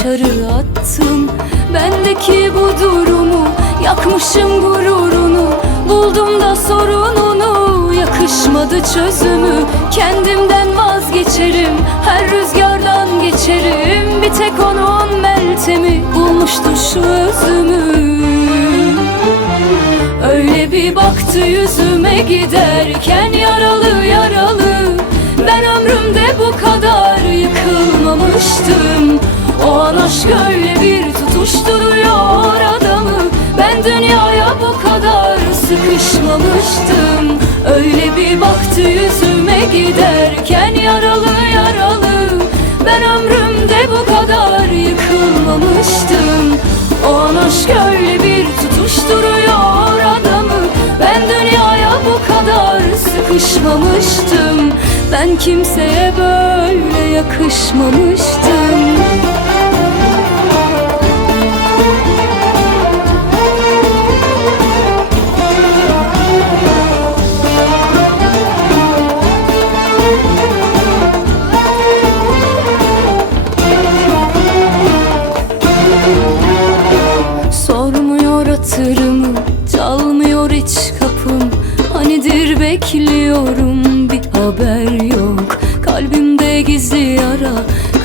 dışarı attım. Bendeki bu durumu yakmışım gururunu. Buldum da sorununu yakışmadı çözümü. Kendimden vazgeçerim her rüzgardan geçerim. Bir tek onun meltemi bulmuştu şu özümü. Öyle bir baktı yüzüme giderken yaralı yaralı. Ben ömrümde bu kadar yıkılmamıştım O an aşk öyle bir tutuşturuyor adamı. Ben dünyaya bu kadar sıkışmamıştım. Öyle bir baktı yüzüme giderken yaralı yaralı. Ben ömrümde bu kadar yıkılmamıştım. O an aşk öyle bir tutuşturuyor adamı. Ben dünyaya bu kadar sıkışmamıştım. Ben kimseye böyle yakışmamıştım Hatırımı Çalmıyor hiç kapım. Hanidir bekliyorum Bir haber yok. Kalbimde gizli yara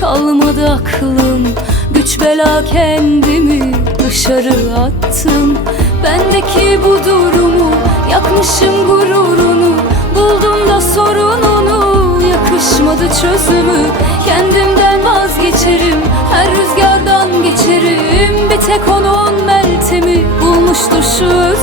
Kalmadı aklım. Güç bela kendimi Dışarı attım. Bendeki bu durumu Yakmışım gururunu. Buldum da sorununu Yakışmadı çözümü. Kendimden vazgeçerim Her rüzgardan geçerim. Bir tek onun özü